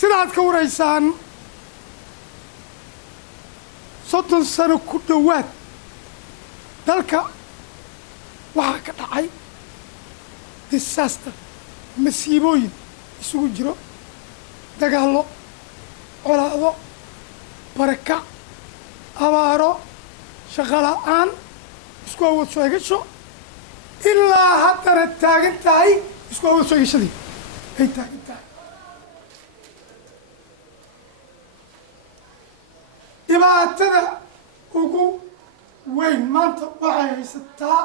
sidaad ka waraysaan 30 sano ku dhowaad dalka waxaa ka dhacay disaster masiibooyin isugu jiro dagaallo colaado barakac abaaro shaqo la'aan isku awood sheegasho ilaa haddana taagan tahay isku awood sheegashadii ay taagan tahay dhibaatada ugu weyn maanta waxay haysataa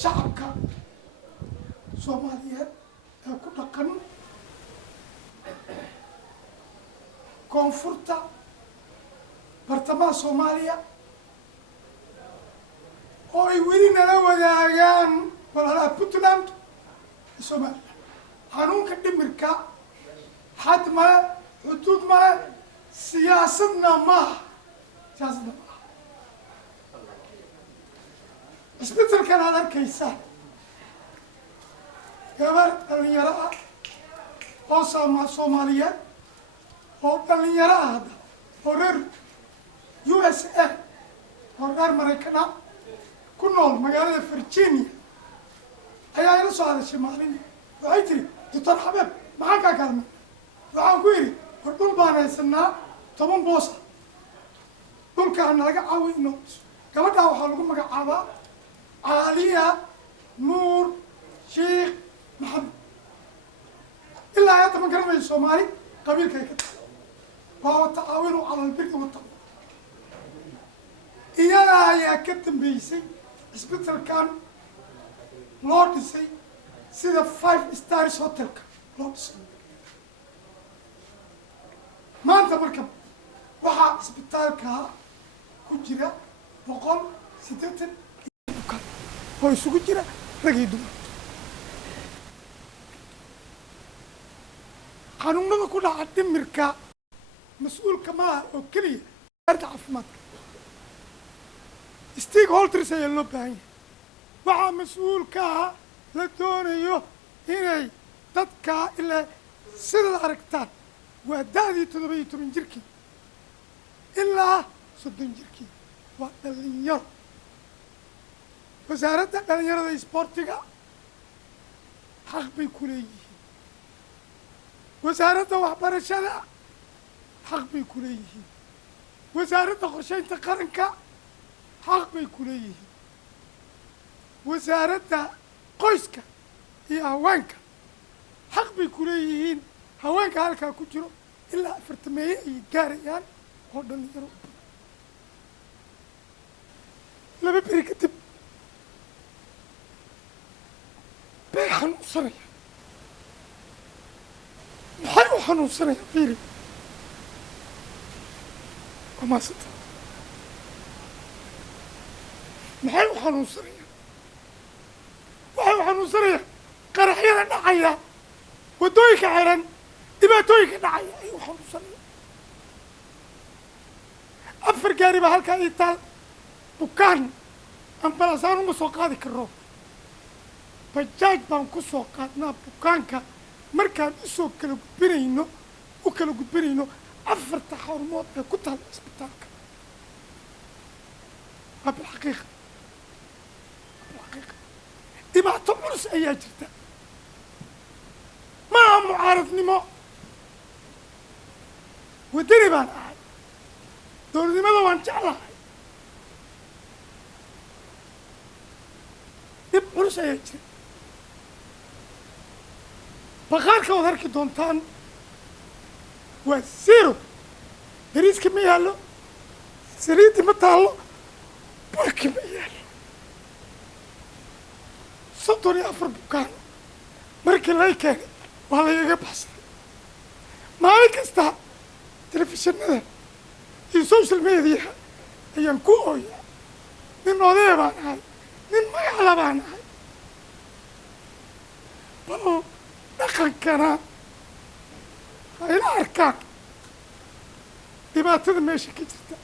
shacabka Soomaaliyeed ee ku dhaqan koonfurta bartamaha Soomaaliya oo ay weli nala wadaagaan walaalaha Puntland iyo Soomaaliya xanuunka dhimirka xad male xuduud male siyaasadna maaha isbeddelkan aad arkaysaa gabar dhalinyaro ah oo Soomaaliyeed oo dhalinyaro ah hadda oo reer USA oo reer Maraykan ah ku nool magaalada Virginia ayaa ila soo hadashay maalin waxay tiri Dr. Xabeeb maxaan kaa kaalmay waxaan ku yidhi war dhul baan haysanaa 10 boos dhulkaan naga caawino gabadhaa waxaa lagu magacaabaa Caaliya Nuur Sheekh Maxamed ilaa hadda ma garanayo Soomaali qabiilkay ka tahay waa watacaawinu cala albiri wataqwa iyada ayaa ka dambeysay isbitaalkan loo dhisay sida 5 stars hotelka loo dhisay maanta marka waxaa isbitaalka ku jira 180 bukaan oo isugu jira rag iyo dumar xanuunada ku dhaca dhimirka mas-uulka maaha oo keliya wasaaradda caafimaadka stakeholders ayaa loo baahan yahay waxaa mas-uulkaa la doonayo inay dadka ilaa sidaad aragtaan waa da'dii 17 jirkii ilaa 30 jirkii waa dhalinyaro wasaaradda dhalinyarada isboortiga xaq bay ku leeyihiin wasaaradda waxbarashada xaq bay ku leeyihiin wasaaradda qorsheynta qaranka xaq bay ku leeyihiin wasaaradda qoyska iyo haweenka xaq bay ku leeyihiin haweenka halkaa ku jiro ilaa 40 ay gaarayaan oo dhalinyaro laba beri kadib bay xanuunsanaya maxay u xanuunsanaya fiiri wamaasata maxay u xanuunsanaya waxay u xanuunsanaya qaraxyada dhacaya waddooyinka xiran dhibaatooyinka dhacaya ay u xanuunsanaya 4 gaari baa halkaa ii taal bukaan ambalaasaan uma soo qaadi karno bajaaj baan ku soo qaadnaa bukaanka markaan usoo kala gudbinayno 4 xarumood ee ku taal isbitaalka waa bilxaqiiqa dhibaato culus ayaa jirta maaha mucaaradnimo waddani baan ahay dowladnimada waan jeclahay dhib culus ayaa jira baqaarka waad arki doontaan waa 0 bariiska ma yaallo saliiddi ma taallo burki ma yaallo 34 bukaan markii lay keenay waa lagaga baxsaday maalin kasta telefishinada iyo social mediaha ayaan ku ooyaa nin odee baan ahay nin magacla baan ahay bal dhaqankana ha ila arkaan dhibaatada meesha ka jirta